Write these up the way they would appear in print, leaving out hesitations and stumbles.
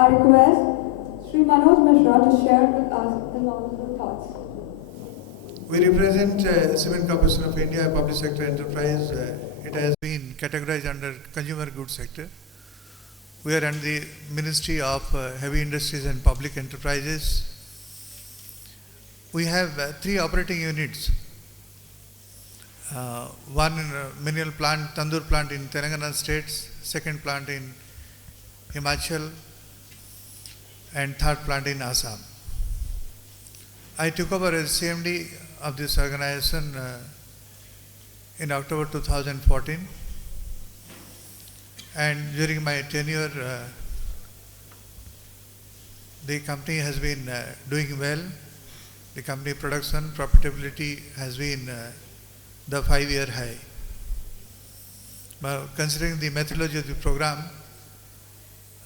I request Sri Manoj Mishra to share with us his wonderful thoughts. We represent Cement Corporation of India, a public sector enterprise. It has been categorized under consumer goods sector. We are under the Ministry of Heavy Industries and Public Enterprises. We have three operating units. One mineral plant, Tandoor plant in Telangana state, second plant in Himachal, and third plant in Assam. I took over as CMD of this organization in October 2014, and during my tenure the company has been doing well. The company production profitability has been the 5-year high. But considering the methodology of the program,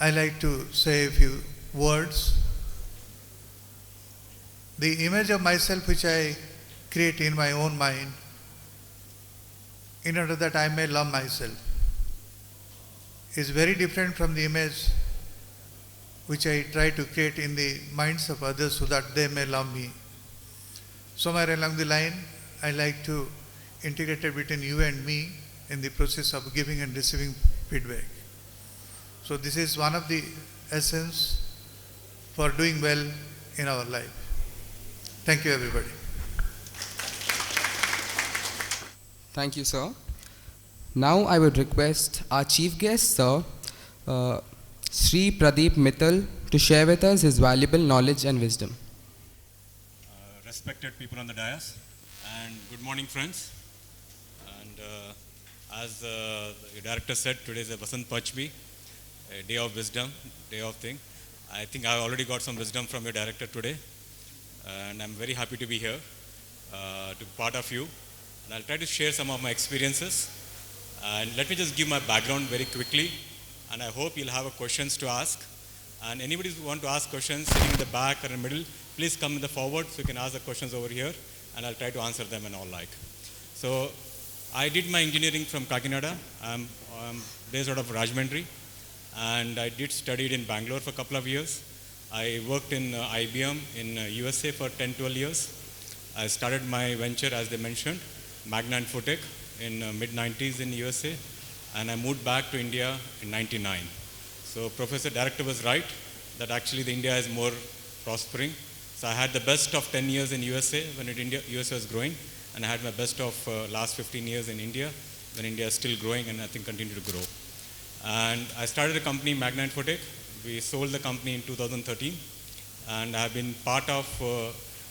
I like to say a few words. The image of myself which I create in my own mind, in order that I may love myself, is very different from the image which I try to create in the minds of others so that they may love me. Somewhere along the line, I like to integrate it between you and me in the process of giving and receiving feedback. So this is one of the essence for doing well in our life. Thank you, everybody. Thank you, sir. Now I would request our chief guest, sir, Sri Pradeep Mittal, to share with us his valuable knowledge and wisdom. Respected people on the dais, and good morning, friends. And as the director said, today is a Vasant Panchami, a day of wisdom, day of thing. I think I already got some wisdom from your director today, and I'm very happy to be here, to be part of you. And I'll try to share some of my experiences. And let me just give my background very quickly, and I hope you'll have questions to ask. And anybody who want to ask questions sitting in the back or in the middle, please come in the forward so you can ask the questions over here, and I'll try to answer them and all like. So I did my engineering from Kakinada. I'm based out of Rajahmundry, and I did studied in Bangalore for a couple of years. I worked in IBM in USA for 10-12 years. I started my venture, as they mentioned, Magna and Footech in mid-90s in USA, and I moved back to India in 99. So Professor Director was right that actually the India is more prospering. So I had the best of 10 years in USA when USA was growing, and I had my best of last 15 years in India when India is still growing and I think continue to grow. And I started a company, Magna and Footech. We sold the company in 2013, and I have been part of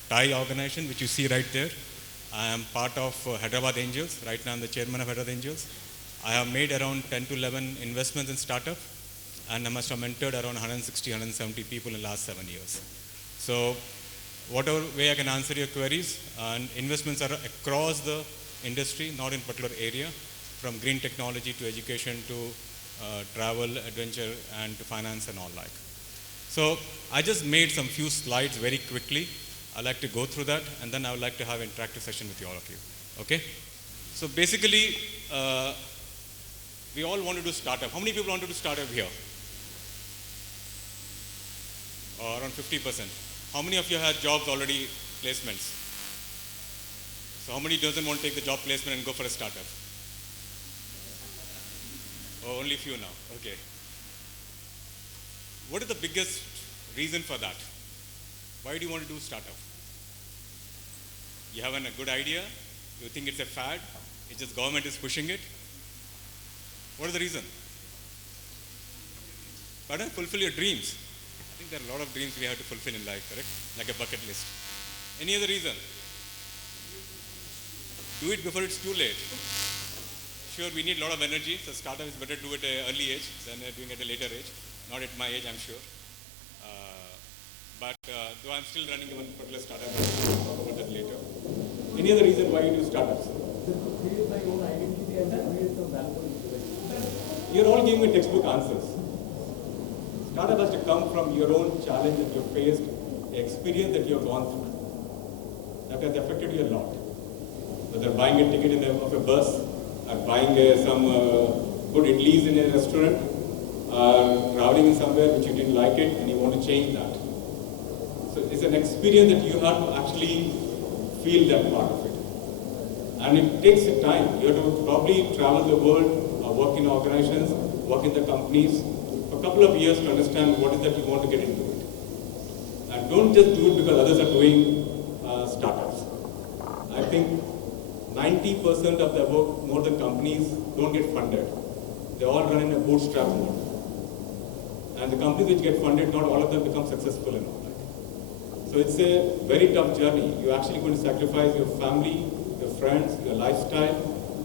Thai organization, which you see right there. I am part of Hyderabad Angels. Right now I'm the chairman of Hyderabad Angels. I have made around 10 to 11 investments in startup, and I must have mentored around 160, 170 people in the last 7 years. So whatever way I can answer your queries, and investments are across the industry, not in particular area, from green technology to education to travel, adventure, and to finance and all like. So I just made some few slides very quickly. I'd like to go through that, and then I would like to have an interactive session with all of you. Okay? So basically, we all want to do startup. How many people want to do startup here? Around 50%. How many of you had jobs already, placements? So how many doesn't want to take the job placement and go for a startup? Oh, only few now. Okay. What is the biggest reason for that? Why do you want to do startup? You have a good idea? You think it's a fad? It's just government is pushing it? What is the reason? Pardon? Fulfill your dreams. I think there are a lot of dreams we have to fulfill in life, correct? Like a bucket list. Any other reason? Do it before it's too late. Sure, we need a lot of energy, so startup is better to do it at an early age than doing it at a later age. Not at my age, I'm sure. But though I'm still running one particular startup, I'll talk about that later. Any other reason why you do startups? To create my own identity and create some valuable information. You're all giving me textbook answers. Startup has to come from your own challenge that you've faced, the experience that you've gone through. That has affected you a lot. Whether buying a ticket of a bus, or buying some good idlis in a restaurant, are traveling in somewhere which you didn't like it and you want to change that. So it's an experience that you have to actually feel that part of it. And it takes time. You have to probably travel the world, work in organizations, work in the companies for a couple of years to understand what is that you want to get into it. And don't just do it because others are doing startups. I think 90% of the work, more than companies, don't get funded. They all run in a bootstrap mode. And the companies which get funded, not all of them become successful in all that. So it's a very tough journey. You're actually going to sacrifice your family, your friends, your lifestyle,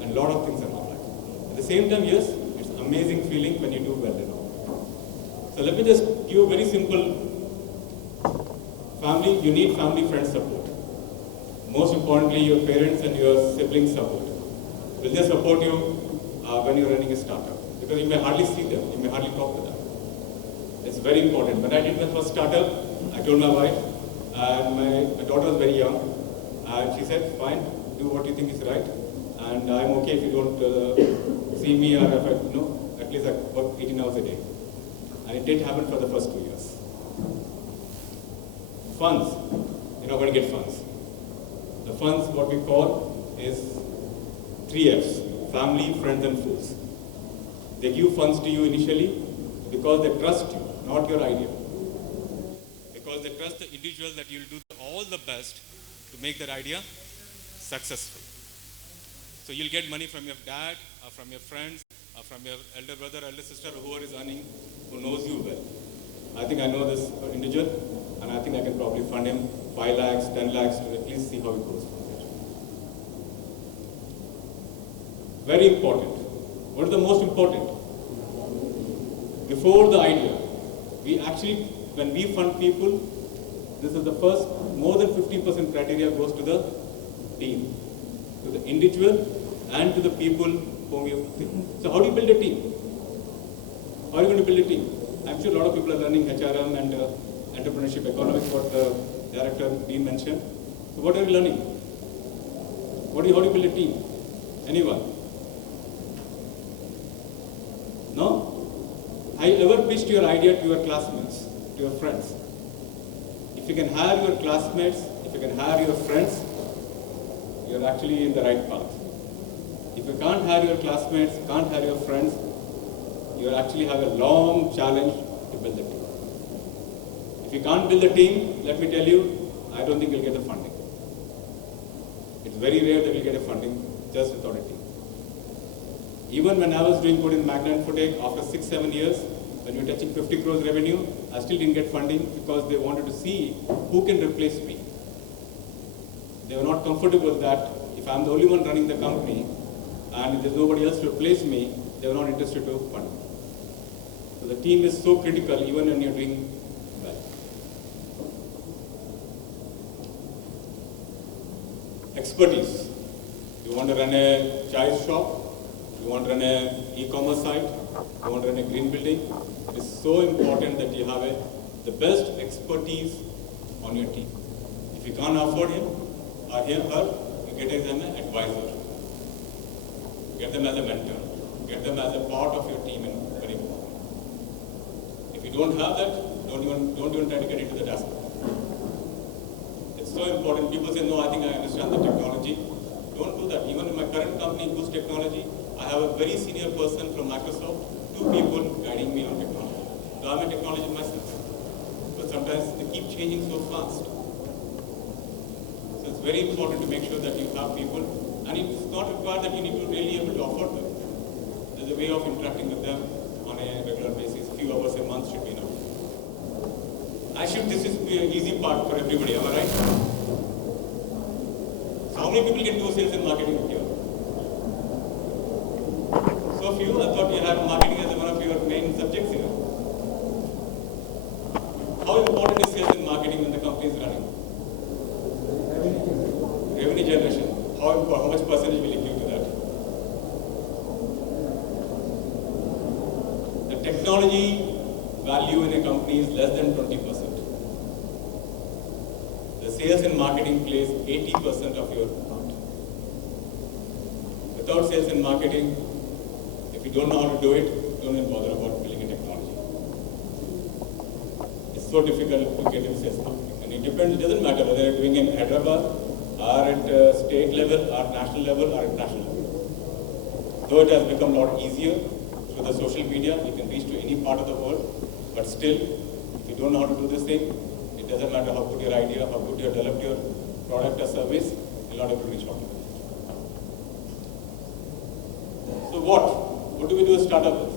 and a lot of things in all that. At the same time, yes, it's an amazing feeling when you do well in all. So let me just give a very simple family. You need family friend support. Most importantly, your parents and your siblings support. Will they support you when you're running a startup? Because you may hardly see them, you may hardly talk to them. It's very important. When I did my first startup, I told my wife, and my daughter was very young, and she said, fine, do what you think is right, and I'm okay if you don't see me, or if I, at least I work 18 hours a day. And it did happen for the first 2 years. Funds, you're not going to get funds. The funds, what we call, is 3 Fs, family, friends, and fools. They give funds to you initially because they trust you, not your idea. Because they trust the individual that you'll do all the best to make that idea successful. So you'll get money from your dad, or from your friends, or from your elder brother, elder sister, whoever is earning, who knows you well. I think I know this individual, and I think I can probably fund him 5 lakhs, 10 lakhs to at least see how it goes from there. Very important. What is the most important? Before the idea, we actually, when we fund people, this is the first, more than 50% criteria goes to the team, to the individual, and to the people whom you think. So how do you build a team? How are you going to build a team? I'm sure a lot of people are learning HRM and entrepreneurship economics, what the director Dean mentioned. So what are you learning? How do you build a team? Anyone? No? Have you ever pitched your idea to your classmates, to your friends? If you can hire your classmates, if you can hire your friends, you're actually in the right path. If you can't hire your classmates, can't hire your friends, you actually have a long challenge to build the team. If you can't build a team, let me tell you, I don't think you'll get the funding. It's very rare that you'll get a funding just without a team. Even when I was doing good in Magna and Footek, after 6-7 years, when we were touching 50 crores revenue, I still didn't get funding because they wanted to see who can replace me. They were not comfortable that if I'm the only one running the company and if there's nobody else to replace me, they were not interested to fund me. So the team is so critical even when you're doing well. Expertise. You want to run a chai shop, you want to run an e-commerce site, you want to run a green building. It is so important that you have the best expertise on your team. If you can't afford him or her, you get as an advisor. Get them as a mentor. Get them as a part of your team and very important. If you don't have that, don't even try to get into that aspect. It's so important. People say, no, I think I understand the technology. Don't do that. Even in my current company, Boost Technology, I have a very senior person from Microsoft, 2 people guiding me on technology. So I'm a technologist myself. But sometimes they keep changing so fast. So it's very important to make sure that you have people, and it's not required that you need to really able to afford them. There's a way of interacting with them on a regular basis. A few hours a month should be enough. This is the easy part for everybody, am I right? So how many people can do sales and marketing here? So few. I thought you had marketing as one of your main subjects here. How important is sales and marketing when the company is running? Revenue generation. How much percentage will you give to that? The technology value in a company is less than 20%. The sales and marketing plays 80% of your part. Without sales and marketing, if you don't know how to do it, don't even bother about building a technology. so difficult to get into sales marketing. And it depends, it doesn't matter whether you're doing it in Hyderabad or at state level or national level or international level. Though it has become a lot easier through the social media, you can reach to any part of the world, but still, if you don't know how to do this thing, it doesn't matter how good your idea, how good you have developed your product or service, you're not able to reach out to them. So what do we do a startup with?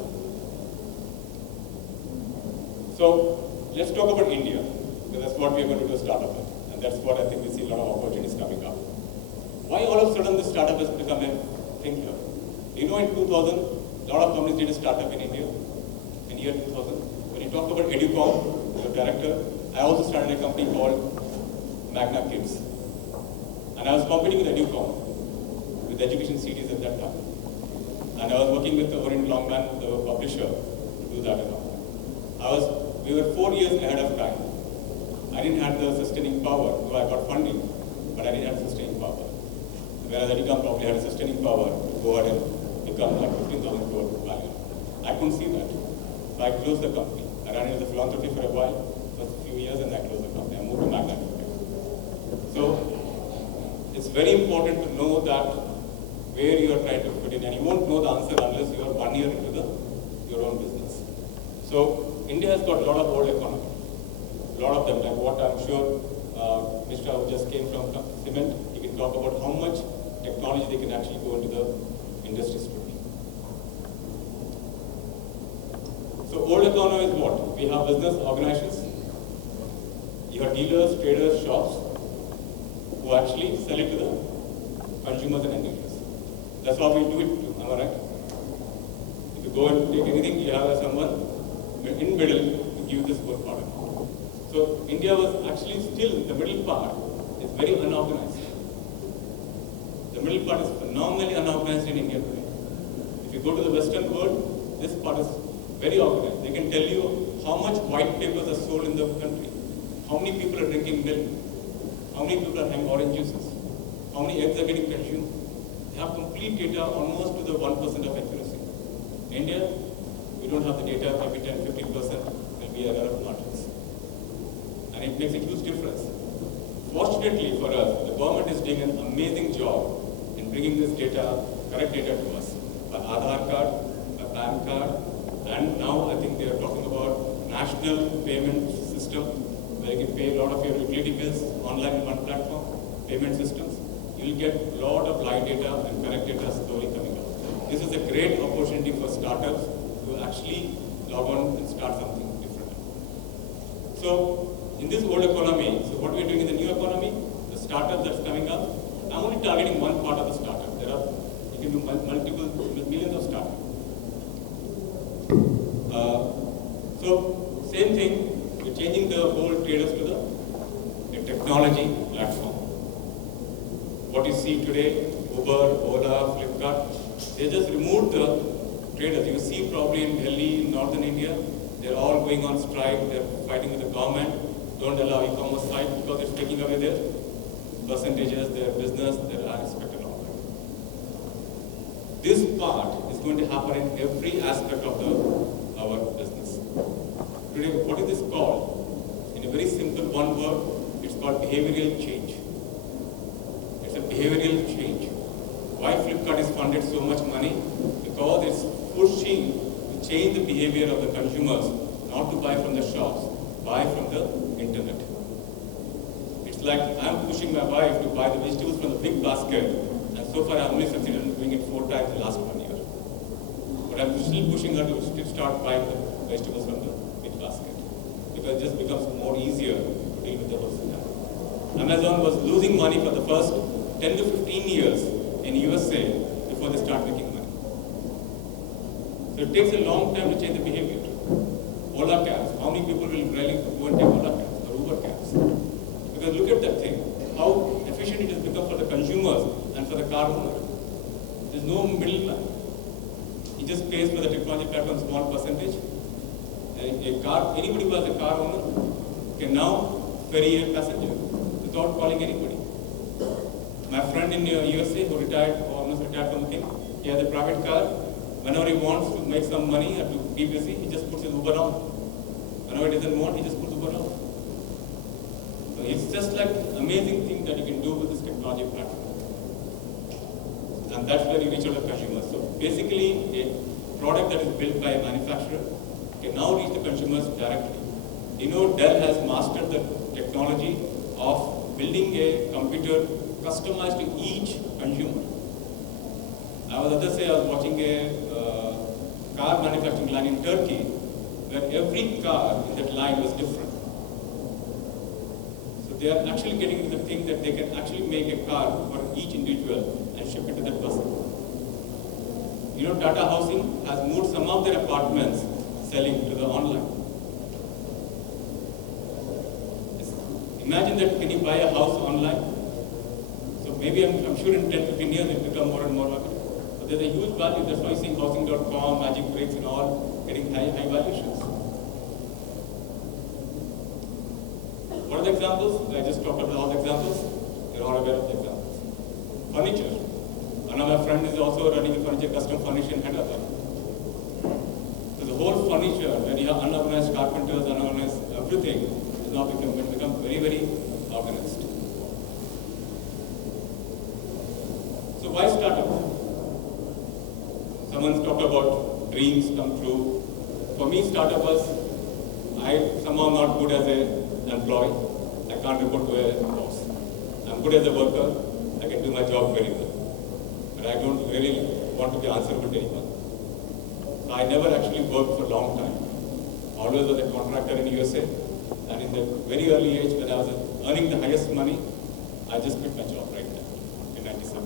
So let's talk about India, because that's what we are going to do a startup with. And that's what I think we see a lot of opportunities coming up. Why all of a sudden this startup has become a thing here? You know, in 2000, a lot of companies did a startup in India, in year 2000. When you talk about Educom, the director, I also started a company called Magna Kids. And I was competing with Educom, with education CDs at that time. And I was working with the Orient Longman, the publisher, to do that. We were 4 years ahead of time. I didn't have the sustaining power, though I got funding, but I didn't have sustaining power. Whereas Educom probably had a sustaining power to go ahead and become like 15,000 crore value. I couldn't see that. So I closed the company. I ran into the philanthropy for a while, for a few years, and I closed the company. I moved to Magna. So it's very important to know that where you are trying to fit in, and you won't know the answer unless you are 1 year into your own business. So India has got a lot of old economy, a lot of them, like what I'm sure Mr. who just came from cement, he can talk about how much technology they can actually go into the industries today. So old economy is what? We have business organizations, you have dealers, traders, shops, who actually sell it to the consumers and end users. That's how we do it, am I right? If you go and take anything, you have someone in middle to give this whole product. So India was actually still, the middle part is very unorganized. The middle part is phenomenally unorganized in India today. If you go to the Western world, this part is very organized. They can tell you how much white papers are sold in the country, how many people are drinking milk, how many people are having orange juices, how many eggs are getting consumed. They have complete data almost to the 1% of accuracy. In India, we don't have the data, maybe 10-15% will be error of margins. And it makes a huge difference. Fortunately for us, the government is doing an amazing job in bringing this data, correct data to us, by Aadhaar card, by PAN card, and now I think they are talking about national payment system, where you can pay a lot of your utility bills online in one platform, payment systems. You will get a lot of live data and correct data slowly coming up. This is a great opportunity for startups to actually log on and start something different. So in this old economy, so what we are doing in the new economy, the startup that's coming up, I'm only targeting one part of the startup. There are, you can do multiple millions of startups. So same thing, we're changing the whole traders to the technology platform. What you see today, Uber, Ola, Flipkart, they just removed the traders. You see probably in Delhi, in northern India, they're all going on strike, they're fighting with the government, don't allow e-commerce site because it's taking away their percentages, their business, their aspect and all that. This part is going to happen in every aspect of our business. Today, what is this called? In a very simple one word, it's called behavioral change. It's a behavioral change. Why Flipkart is funded so much money? Because it's pushing to change the behavior of the consumers, not to buy from the shops, buy from the internet. It's like I'm pushing my wife to buy the vegetables from the big basket, and so far I've only succeeded in doing it 4 times in the last 1 year. But I'm still pushing her to start buying the vegetables from the big basket, because it just becomes more easier to deal with the whole scenario. Amazon was losing money for the first 10 to 15 years in USA before they start making money. So it takes a long time to change the behavior. Ola cabs, how many people will really go and take Ola cabs or Uber cabs? Because look at that thing, how efficient it has become for the consumers and for the car owner. There's no middleman. He just pays for the technology platform small percentage. Anybody who has a car owner can now ferry a passenger without calling anybody. My friend in USA who retired, or almost retired from the thing, he has a private car. Whenever he wants to make some money or to be busy, he just puts his Uber on. Whenever he doesn't want, he just puts the button off. So it's just like amazing thing that you can do with this technology platform. And that's where you reach out to consumers. So basically, a product that is built by a manufacturer can now reach the consumers directly. Dell has mastered the technology of building a computer customized to each consumer. I was watching a car manufacturing line in Turkey, where every car in that line was different. So they are actually getting into the thing that they can actually make a car for each individual and ship it to that person. Tata Housing has moved some of their apartments selling to the online. Imagine that, can you buy a house online? So maybe I'm sure in 10, 15 years it will become more and more market. But there's a huge value. That's why you see housing.com, Magic Bricks and all getting high valuations. What are the examples? I just talked about all the examples. You're all aware of the examples. Furniture. One of my friends is also running a furniture custom furniture in Hyderabad. So the whole furniture, where you have unorganized carpenters, unorganized everything, is now become very, very organized. So why startup? Someone's talked about dreams come true. For me, startup was, I somehow not good as an employee. I can't report to a boss. I'm good as a worker. I can do my job very well. But I don't really want to be answerable to anyone. So I never actually worked for a long time. Always was a contractor in USA. And in the very early age, when I was earning the highest money, I just quit my job right there in 97.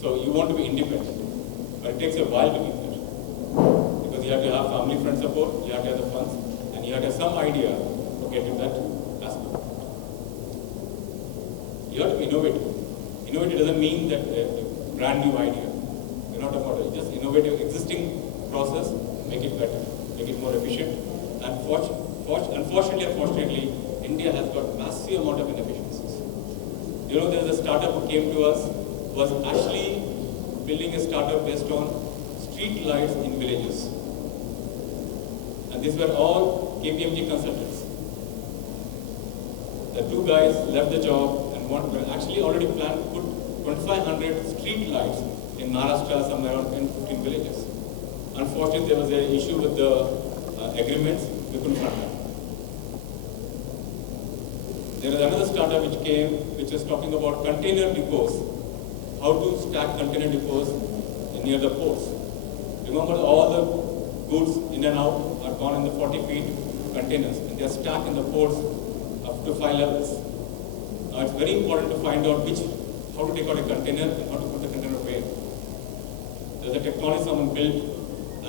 So you want to be independent, but it takes a while to be there. Because you have to have family friend support, you have to have the funds, and you have to have some idea to get to that aspect. You have to be innovative. Innovative doesn't mean that a brand new idea. You're not about it. Just innovative existing process, make it better, make it more efficient. And unfortunately or fortunately, India has got massive amount of inefficiencies. There's a startup who came to us, was actually building a startup based on street lights in villages. And these were all KPMG consultants. The two guys left the job and were actually already planned to put 2,500 street lights in Maharashtra, somewhere around 10-15 villages. Unfortunately, there was an issue with the agreements, we couldn't fund that. There is another startup which came, which is talking about container depots, how to stack container depots near the ports. Remember, all the goods in and out are gone in the 40 feet containers, and they are stacked in the ports up to 5 levels. Now it's very important to find out how to take out a container and how to put the container where. There's a technology someone built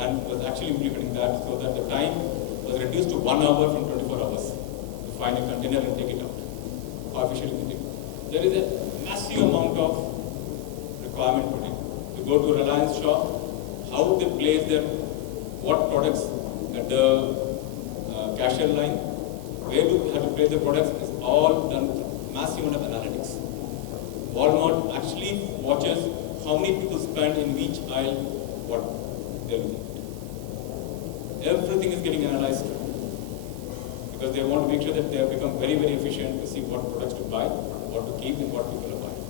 and was actually implementing that so that the time was reduced to 1 hour from 24 hours to find a container and take it out. How efficient can it be? There is a massive amount of requirement today. You go to Reliance shop, how they place their what products at the cashier line, where do you have to place the products is all done with massive amount of analytics. Walmart actually watches how many people spend in each aisle what they're looking at. Everything is getting analyzed because they want to make sure that they have become very, very efficient to see what products to buy, what to keep, and what people are buying.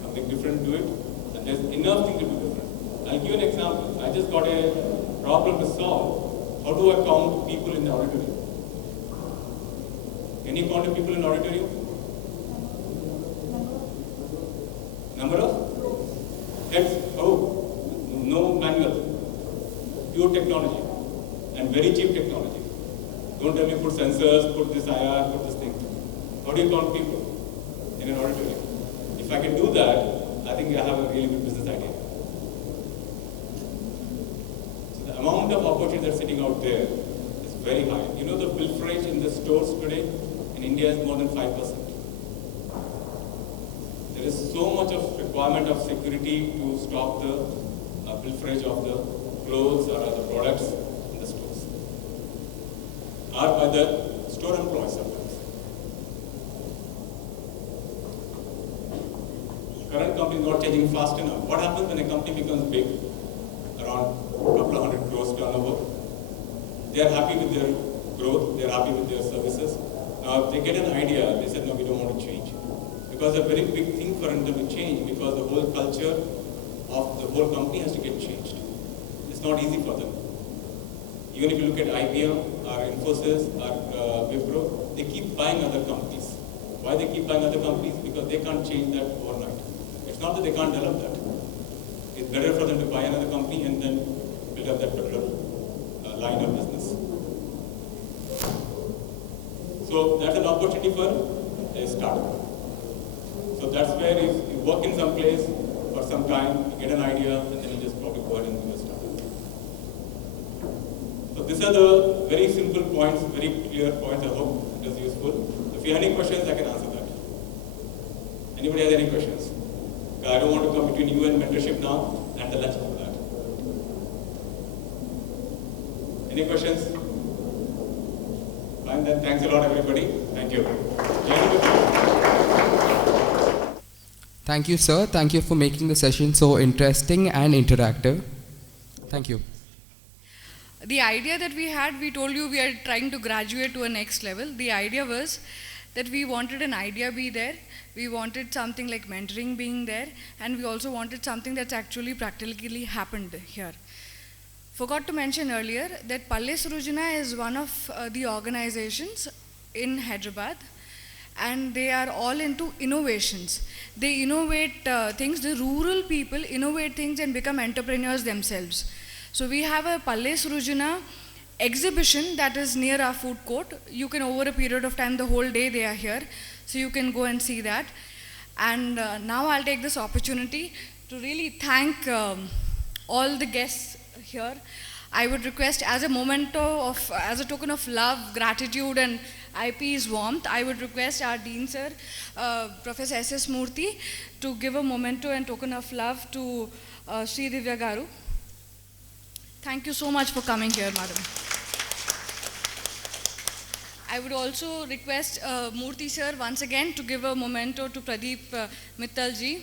Something different to it, and there's enough thing to do different. I'll give you an example. I just got a problem to solve. How do I count people in the auditorium? Can you count the people in the auditorium? Number of heads? Oh, no manual. Pure technology and very cheap technology. Don't tell me put sensors, put this IR, put this thing. How do you count people in an auditorium? If I can do that, I think I have a really good business idea. So the amount of opportunity that's sitting out there is very high. The pilferage in the stores today in India is more than 5%. There is so much of requirement of security to stop the pilferage of the clothes or other products in the stores, or by the store employees sometimes. Current company is not changing fast enough. What happens when a company becomes big, around a couple of hundred crores turnover? they are happy with their growth, they are happy with their services. Now, if they get an idea, they said, no, we don't want to change. Because a very big thing for them to change, because the whole culture of the whole company has to get changed. It's not easy for them. Even if you look at IBM, or Infosys, or Wipro, they keep buying other companies. Why they keep buying other companies? Because they can't change that overnight. It's not that they can't develop that. It's better for them to buy another company and then build up that particular line of business. So that's an opportunity for a startup. So that's where if you work in some place for some time, you get an idea, and then you just probably go ahead and do a startup. So these are the very simple points, very clear points. I hope it is useful. If you have any questions, I can answer that. Anybody has any questions? I don't want to come between you and mentorship now, and the lunch for that. Any questions? Fine, then thanks a lot, everybody. Thank you. Thank you, sir. Thank you for making the session so interesting and interactive. Thank you. The idea that we had, we told you we are trying to graduate to a next level. The idea was that we wanted an idea be there, we wanted something like mentoring being there, and we also wanted something that's actually practically happened here. Forgot to mention earlier that Palle Surujana is one of the organizations in Hyderabad, and they are all into innovations. They innovate things, the rural people innovate things and become entrepreneurs themselves. So we have a Palle Surujana exhibition that is near our food court. You can, over a period of time, the whole day they are here, so you can go and see that. And now I'll take this opportunity to really thank all the guests here. I would request, as a memento of, as a token of love, gratitude and IP's warmth, I would request our Dean Sir, Professor S.S. Murthy, to give a memento and token of love to Sri Divya Garu. Thank you so much for coming here, madam. I would also request Murthy sir once again to give a memento to Pradeep Mittal ji.